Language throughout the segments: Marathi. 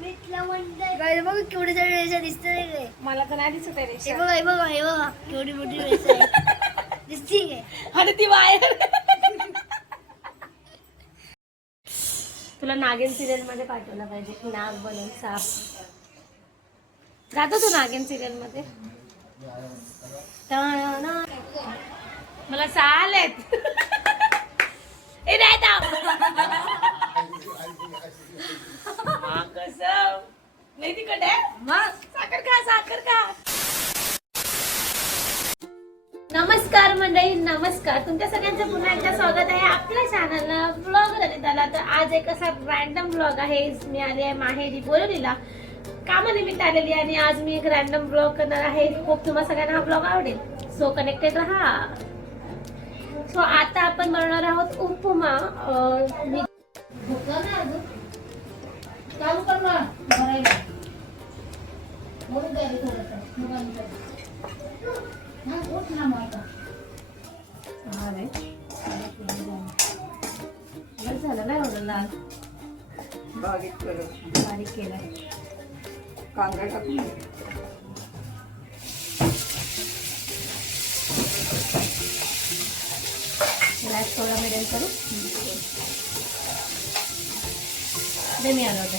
बघ केवढी सारी रेषा दिसते रे. मला तर नाही दिसत आहे हे रेषा. बघा हे बघा हे बघा केवढी मोठी रेषा आहे. दिसते काय? आणि ती बाहेर. तुला नागिन सिरियल मध्ये पाठवलं पाहिजे. नाग बनून साप. जातो तू नागिन सिरियल मध्ये. मला साल आहेत. ए नाही कसं नाही तिकडे मग साखर खा साखर खा. नमस्कार मंडळी, नमस्कार. तुमच्या सगळ्यांचं पुन्हा एकदा स्वागत आहे आपल्या चॅनलला ब्लॉग ललिताला. तर आज एक असा रॅन्डम ब्लॉग आहे. मी आली आहे माहेरी बोरिवलीला, कामानिमित्त आलेली आहे आणि आज मी एक रॅन्डम ब्लॉग करणार आहे. खूप तुम्हाला सगळ्यांना हा ब्लॉग आवडेल, सो कनेक्टेड राहा. सो आता आपण बनवणार आहोत उपमा. झालं नाही लाल बारीक केला. कांदा टाकून गॅस थोडा मिडियम करू. दे मी आलो होते.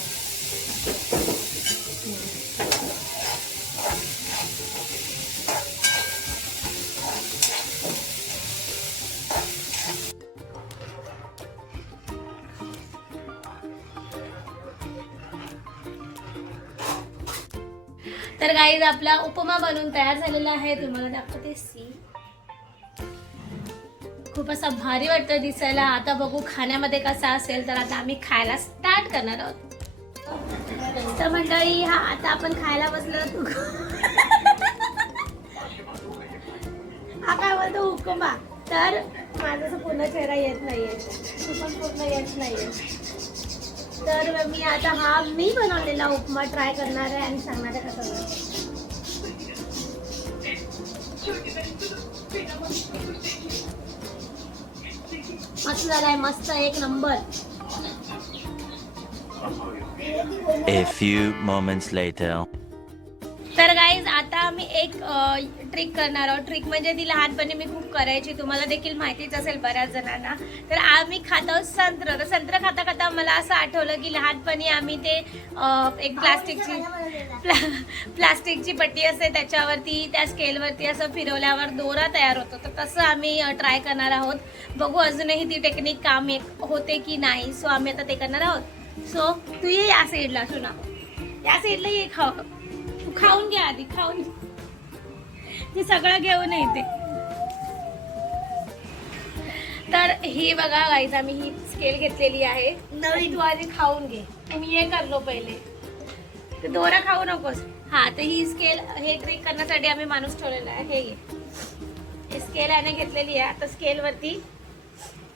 तर गाईज आपला उपमा बनवून तयार झालेला आहे. तुम्हाला दाखवते. सी खूप असा भारी वाटतं दिसायला. आता बघू खाण्यामध्ये कसा असेल. तर आता आम्ही खायला स्टार्ट करणार आहोत. तर मंडळी हा आता आपण खायला बसलो. हा काय बोलतो उपमा. तर माझा असं पूर्ण चेहरा येत नाहीये, तू पण पूर्ण येत नाहीये. तर मी आता हा मी बनवलेला उपमा ट्राय करणार आहे आणि सांगणार आहे कसा बनवतो. मस्त झालाय, मस्त एक number. A few moments later. तर गाईज आता आम्ही एक ट्रिक करणार आहोत. ट्रिक म्हणजे ती लहानपणी मी खूप करायची, तुम्हाला देखील माहितीच असेल बऱ्याच जणांना. तर आम्ही खात आहोत संत्र. तर संत्र खाता खाता मला असं आठवलं की लहानपणी आम्ही ते एक प्लास्टिकची पट्टी असते त्याच्यावरती, त्या स्केलवरती असं फिरवल्यावर दोरा तयार होतो. तर तसं आम्ही ट्राय करणार आहोत. बघू अजूनही ती टेक्निक काम होते की नाही. सो आम्ही आता ते करणार आहोत. सो तू ये या साईडला. सुना या साईडला ये. खाऊन घ्या आधी, खाऊन ते सगळं घेऊन येते. तर ही बघा गाईज आम्ही ही स्केल घेतलेली आहे. नवी तू आधी खाऊन घे. तुम्ही हे करलो पहिले, तर दोरा खाऊ नकोस. हा तर ही स्केल हे ट्रिक करण्यासाठी आम्ही माणूस ठेवलेला आहे. हे स्केल याने घेतलेली आहे. आता स्केल वरती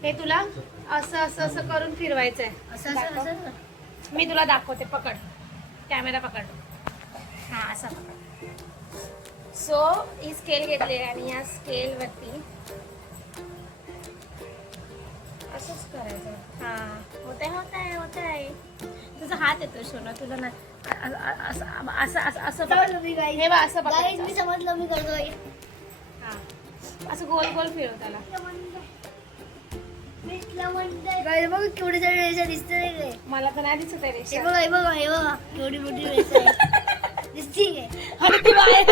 हे तुला असं असं असं करून फिरवायचं आहे. असं असं असं मी तुला दाखवते. पकड, कॅमेरा पकड. हा असा पकड. सो ही स्केल घेतली आणि या स्केल वरती असंच करायचं. हा होत आहे. तुझा हात येतो सोना, तुला ना असं असं असं हे बघ असं गाईज पकड. मी समजलं मी करतोय. हा असं गोल गोल फिरव त्याला. गाईज बघ केवढी सारी रेषा दिसते रे. मला तर नाही दिसत आहे हे रेषा. बघा हे बघा हे बघा केवढी मोठी रेषा आहे. दिसते काय? आणि ती बाहेर.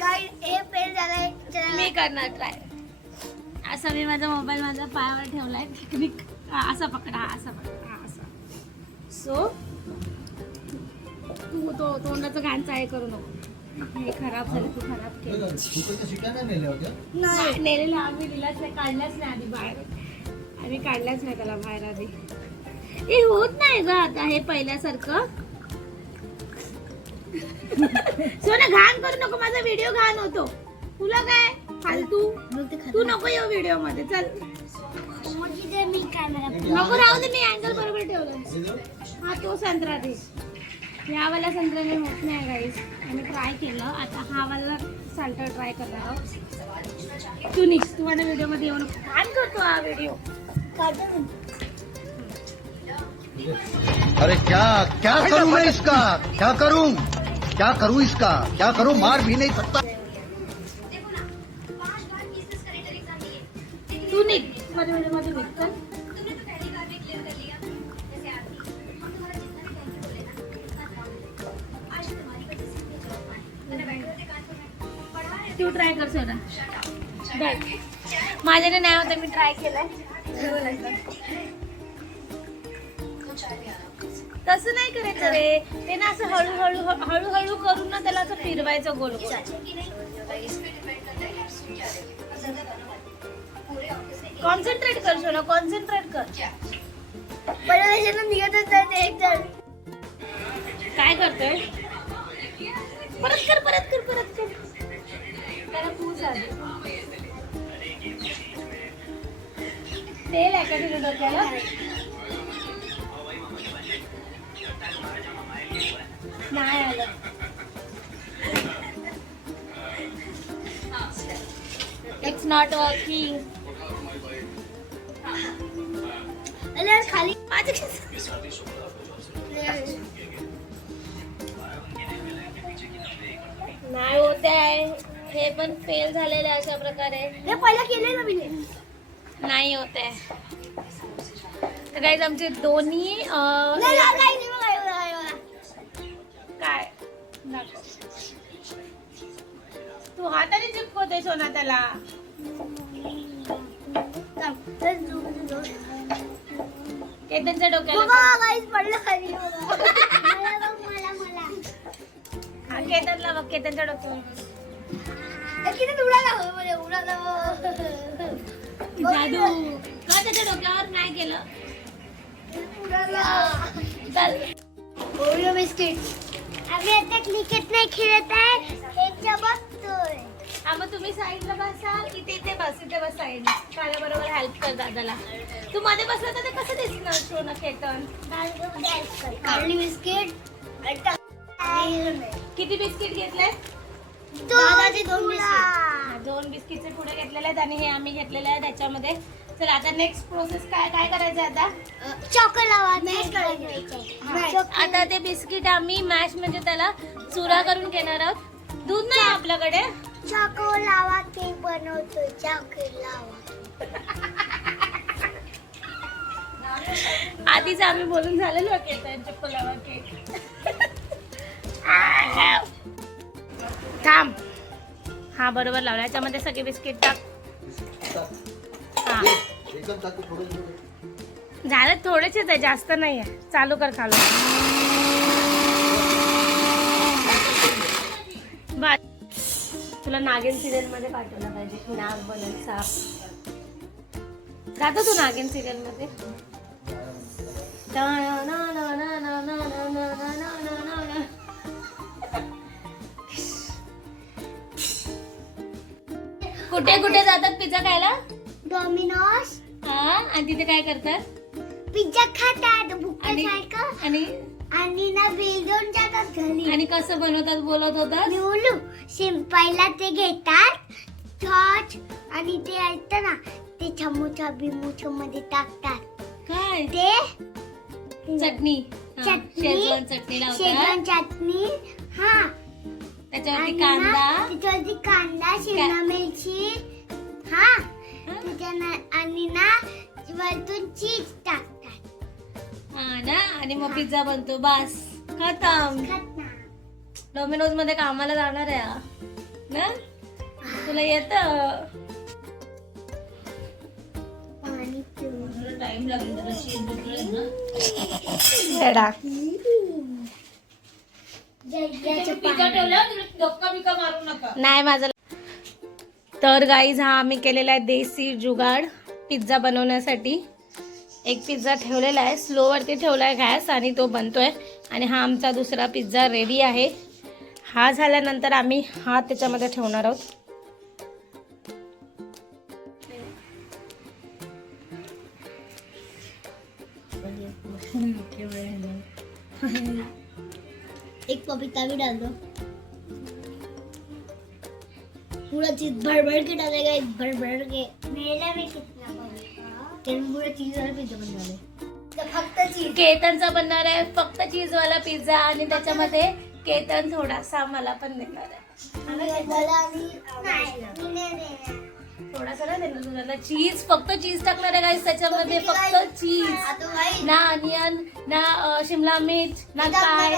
गाईज हे फेल झालाय. मी करणार ट्राय. असं मी माझा मोबाईल माझ्या पायावर ठेवलाय. टेक्निक असा पकडा, असा पकडा, असा. सो तू तो तोंडाचं घाण चाळे करू नको. हे खराब झालं, तू खराब केलं. नाही नेलेला आम्ही दिलाच नाही, काढलाच नाही आधी बाहेर. आम्ही काढलाच नाही त्याला बाहेर आधी. हे होत नाही ग आता हे पहिल्यासारखं. सोना घाण करू नको, माझा व्हिडिओ घाण होतो. तुला काय फालतू, तू नको येऊ व्हिडिओ मध्ये. चल मी कॅमेरा नको, राहू दे. मी अँगल बरोबर ठेवलं. हा तो संत्रा दे. यावाला संत्र्याने होत नाही गाईस. आम्ही ट्राय केलं. आता हा वाला संत्रा ट्राय करणार आहोत. तू निघ, तू माझ्या व्हिडिओ मध्ये येऊन घाण करतो हा व्हिडिओ. अरे क्या क्या करूं मैं इसका, क्या करूं इसका, क्या करूं, मार भी नहीं सकता। तू निघ मध्ये मध्ये मध्ये निघ का? तू ट्राय कर सोना बघ. माझ्याने नाही होतं, मी ट्राय केलाय. तसं नाही करायचं रे, ते ना असं हळूहळू हळूहळू करून ना त्याला असं फिरवायचं गोल गोल. कॉन्सन्ट्रेट कर सोना, कॉन्सन्ट्रेट कर. निघतच नाही एक जण. काय करतोय? परत कर परत कर परत कर. त्याला पूज आली. तेल आहे का तुझ्या डोक्याला? नाही आलं. It's not working. अरे खाली माझं नाही होत आहे. हे पण फेल झालेलं आहे अशा प्रकारे. हे पहिला केले ना मी. नाही होत आहे. तर गाईज आमचे दोन्ही काय तू हाताने चिपकवते सोना त्याला. केतनच्या डोक्याला पडलं खाली. हा केतनला बघ, केतनच्या डोक्यावर किती उडाला उडाला. जादू का त्याच्या डोक्यावर नाही केलं. चल ओरिओ बिस्किट. आम्ही आता क्रिकेट नाही खेळत आहे, हे बघतोय. हा मग तुम्ही साईडला बसा, इथे इथे बस, इथे बस साईड. काल्या बरोबर हेल्प कर दादाला. तू मध्ये बसला तर ते कसं दिसणार सोना केतन? खाली बिस्किट. किती बिस्किट घेतले? दादाचे 2 बिस्किट. 2 बिस्किटचे पुढे घेतलेले आहेत आणि हे आम्ही घेतलेले आहे त्याच्यामध्ये. चल आता नेक्स्ट प्रोसेस काय काय करायचं आता? चॉकलावा मॅश करायचं. आता ते बिस्किट आम्ही मॅश म्हणजे त्याला चुरा करून घेणार आहोत. दूध नाही आपल्याकडे. चॉकलावा केक बनवतो. चॉकलावा आधीच आम्ही बोलून झालेलो केक, चॉकलावा केक. थांब. हा बरोबर लावला. याच्यामध्ये सगळे बिस्किट टाक. हा झालं, थोडेसेच आहे, जास्त नाही आहे. चालू कर खालून. तुला नागिन सिरियल मध्ये पाठवलं पाहिजे. नाग बनल साप. जातो तू नागिन सिरियल मध्ये. कुठे कुठे जातात पिझ्झा खायला? डॉमिनोज. हा आणि तिथे काय करतात? पिझ्झा खातात भुक्कासारखं. आणि आणि ना बेलून जातात घरी. आणि कसं बनवतात बोलत होतात? बोलू पहिला ते घेतात सॉस आणि ते असतं ना ते चमचा बिमूच मध्ये टाकतात. काय ते चटणी. शेजवान चटणी लावतात. शेजवान चटणी. हा त्याच्यावरती कांदा. त्याच्यावरती कांदा, शिमला मिरची. हा आणि ना वरतून चीज टाकतात. हा ना. आणि मग पिझ्झा बनतो. बस खतम. डॉमिनोज मध्ये कामाला जाणार आहे हा ना. तुला येतं? टाइम लागेल. नाही माझं. तर गाईज हा आम्ही केलेला आहे देसी जुगाड पिझ्झा बनवण्यासाठी. एक पिझ्झा ठेवलेला आहे, स्लो वरती ठेवला आहे गॅस आणि तो बनतोय. आणि हा आमचा दुसरा पिझ्झा रेडी आहे. हा झाल्यानंतर आम्ही हा त्याच्यामध्ये ठेवणार आहोत. एक पपीता भी डाल दो. पूरा चीज भर भर के डालेगा. एक भर भर के. मेरा भी कितना पपीता. पूरा चीज वाला पिज्जा बन डाले. फक्त चीज. केतनचा बनणार आहे फक्त चीजवाला पिझ्झा आणि त्याच्यामध्ये केतन थोडासा मला पण देणार आहे. थोडासा ना देणार तुला चीज, फक्त चीज टाकणार आहे गाईस त्याच्यामध्ये, फक्त चीज, ना अनियन, ना शिमला मिर्च, ना काय.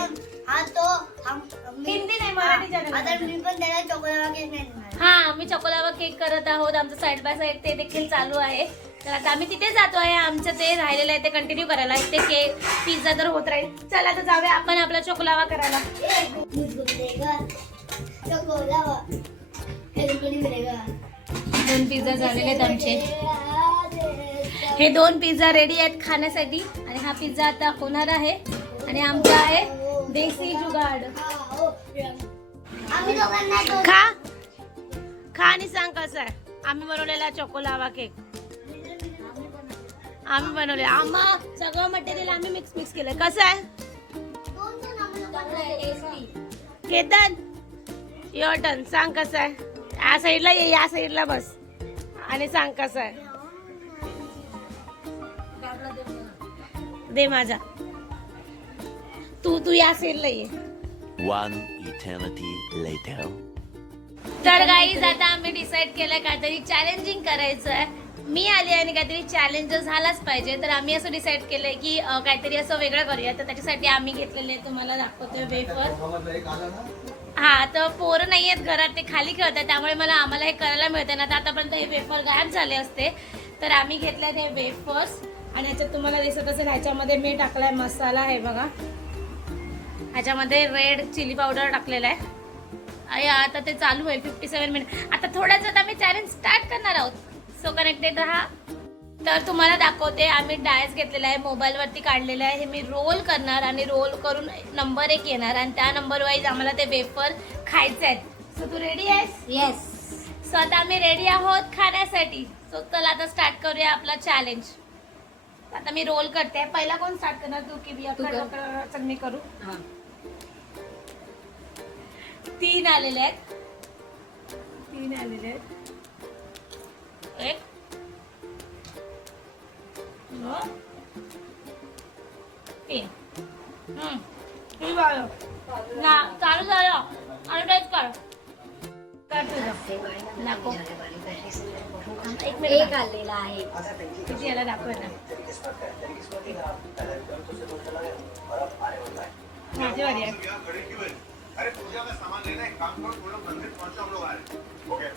हिंदी नाही, मराठी चॅनल. मी पण त्याला चॉकलेट केक नाही देणार. हा, मी चकोलावा केक करत आहोत, आमचं साईड बाय साईड ते देखील चालू आहे. तर आता आम्ही तिथे जातो आहे, आमचं ते राहिलेलं आहे ते कंटिन्यू करायला. ते केक पिझ्झा तर होत राहील. चला तर जाऊया आपण आपला चकोलावा करायला. दोन पिझ्झा झालेले आहेत आमचे. हे 2 पिझ्झा रेडी आहेत खाण्यासाठी आणि हा पिझ्झा आता होणार आहे. आणि आमचा आहे देसी जुगाड. आम्ही दोघांना खा खा आणि सांग कसं आहे. आम्ही बनवलेला चकोलावा केक आम्ही बनवले. आम्हा सगळं मटेरियल आम्ही मिक्स केलंय. कसं आहे केतन? Your turn. सांग कसं आहे. या साईडला ये, या साईडला बस आणि सांग कसं आहे. दे माझा. तू या साईडला ये. One eternity later. तर गाईज आता आम्ही डिसाईड केलंय काहीतरी चॅलेंजिंग करायचं आहे. मी आली आणि काहीतरी चॅलेंज झालाच पाहिजे. तर आम्ही असं डिसाईड केलंय की काहीतरी असं वेगळं करूया. तर त्याच्यासाठी आम्ही घेतलेले तुम्हाला दाखवतोय वेफर. हा, तर पोरं नाही आहेत घरात, ते खाली खेळतात, त्यामुळे आम्हाला हे करायला मिळतं ना. तर आतापर्यंत हे वेफर गायब झाले असते. तर आम्ही घेतले हे वेफर्स आणि ह्याच्यात तुम्हाला दिसत असेल ह्याच्यामध्ये मी टाकलाय मसाला. आहे बघा, ह्याच्यामध्ये रेड चिली पावडर टाकलेला आहे. आता ते चालू होईल 57 मिनिट. आता थोड्याच आम्ही चॅलेंज स्टार्ट करणार आहोत. सो कनेक्टेड राहा. तर तुम्हाला दाखवते, आम्ही डायस घेतलेला आहे, मोबाईलवरती काढलेला आहे. हे मी रोल करणार आणि रोल करून नंबर 1 येणार आणि त्या नंबर वाईज आम्हाला ते वेफर खायचे आहेत. सो तू रेडी आहेस? येस. सो आता आम्ही रेडी आहोत खाण्यासाठी. सो चला आता स्टार्ट करूया आपला चॅलेंज. आता मी रोल करते. पहिला कोण स्टार्ट करणार? तू की मी? चल मी करू. 3 आलेले आहेत. 3 आलेले आहेत. 1 2 3. ना चालू झालं आणि टेस्ट कर. कर तुझं दाखव. 1 मिनिट. 1 आलेला आहे. किती याला दाखव ना. माझी वारी आहे.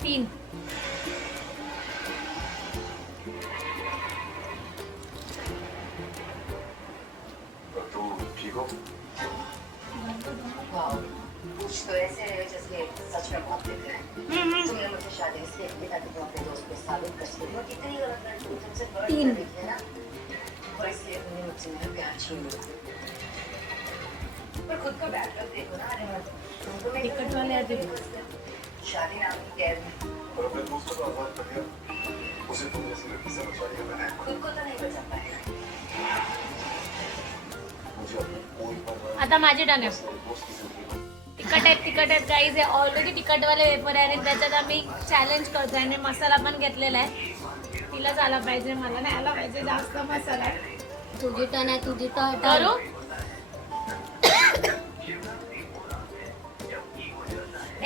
3. कुछ तो ऐसे है जैसे सच में बहुत दिख रहे हैं. तुमने मुझे शादी इसलिए की ताकि तुम अपने दोस्त को साबित कर सको वो कितनी गलत है. तुमसे फर्क नहीं दिखे ना, और इसलिए तुमने मुझसे मेरा प्यार छीन लिया. पर खुद को बैकअप देखो ना. अरे तुमको मैं टिकट वाले आते शादी नाम की कैद में और अपने दोस्त को आजाद कर दिया. उसे तुम जैसी लड़की से बचा लिया मैंने. खुद को तो नहीं बचा पाएगा. मुझे अपनी कोई परवाह आता माझी टर्न आहे. नहीं. दोस्त की जिंदगी तिखट आहेत गाईज. हे ऑलरेडी तिखटवाले वेफर आहे आणि त्याच्यात आम्ही चॅलेंज करतोय आणि मसाला पण घेतलेला आहे. तिलाच आला पाहिजे, मला नाही आला पाहिजे जास्त मसाला. तुझी टर्न आहे. तुझी टर्न करू.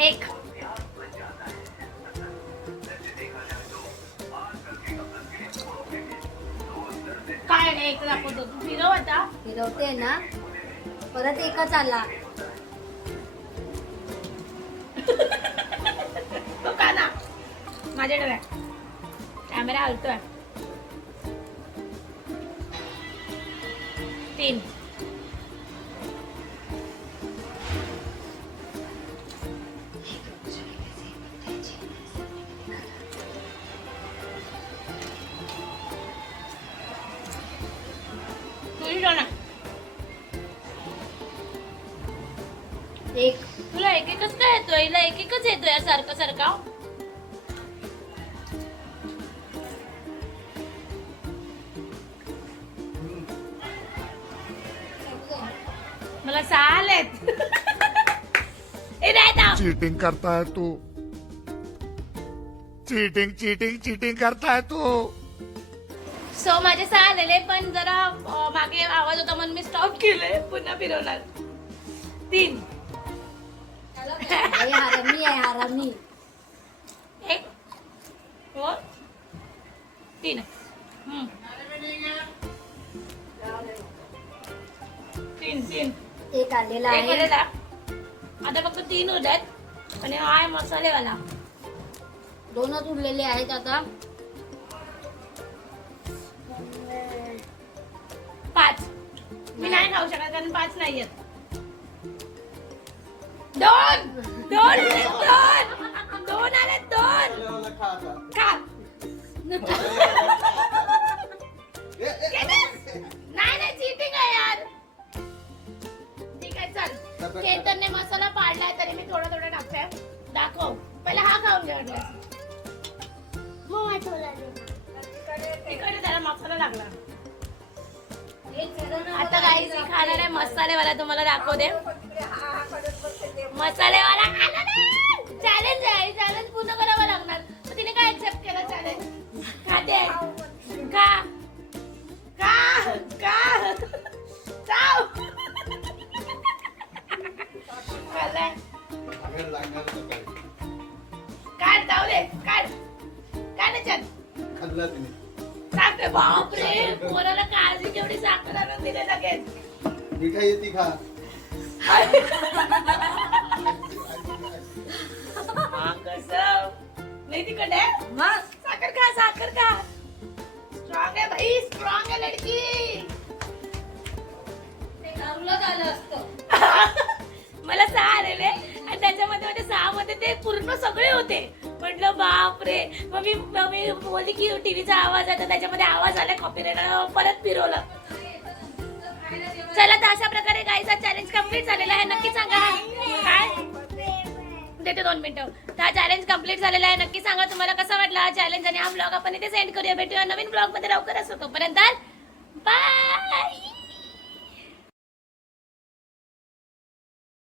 एक. काय नाही, एक दाखवतो. तू फिरव आता. फिरवते ना, परत एकच आला. तो का ना माझ्याकडे कॅमेरा हलतोय. 3. तुझी टर्न आहे. 1. तुला एक एकच काय येतोय? हिला एक एकच येतोय सारखा सारखा. मला 6 आलेत. ए नाही थांब. चीटिंग करता है तू. चीटिंग चीटिंग चीटिंग करता है तू. सो माझे 6 आलेले पण जरा मागे आवाज होता म्हणून मी स्टॉप केले पुन्हा फिरवणार 3 हरामी आहे हरामी 1 2 3 3 एक आलेला एक आलेला आता फक्त 3 होत आहेत आणि हा आहे मसालेवाला 2च उरलेले आहेत आता 5 मी नाही खाऊ शकत कारण 5 नाही आहेत 2 आले 2 खा नाही चीटिंग आहे यार ठीक आहे चल केतनने मसाला पाडलाय तरी मी थोडा थोडा टाकते दाखव पहिला हा खाऊन घ्या तिकडे त्याला मसाला लागला आता काही खाणार आहे मसालेवाला तुम्हाला दाखवते मसालेवाला चॅलेंज आहे चॅलेंज पूर्ण करावं लागणार तर तिने काय एक्सेप्ट केलं चॅलेंज खाते खा खा खा चाव खाल्लाय काढ जाऊ दे काढ काय त्याच्यात साखर बापरे पोराला काळजी केवढी साखर आणून दिले लगेच मिठाई येते खा कसं नाही तिकडे साखर खा स्ट्रॉंग आहे भाई स्ट्रॉंग आहे लडकी मला 6 आलेले आणि त्याच्यामध्ये म्हणजे 6 मध्ये ते पूर्ण सगळे होते म्हटलं बापरे मग मी बोलली की टीव्हीचा आवाज आहे तर त्याच्यामध्ये आवाज आला कॉपीराइट परत फिरवलं चला तर अशा प्रकारे गाईचा चॅलेंज कम्प्लीट झालेला आहे नक्की सांगा काय देते 2 मिनिटं हा चॅलेंज कम्प्लीट झालेला आहे नक्की सांगा तुम्हाला कसा वाटला हा चॅलेंज आणि हा ब्लॉग आपण इथे सेंड करूया भेटूया नवीन ब्लॉग मध्ये लवकरच तोपर्यंत बाय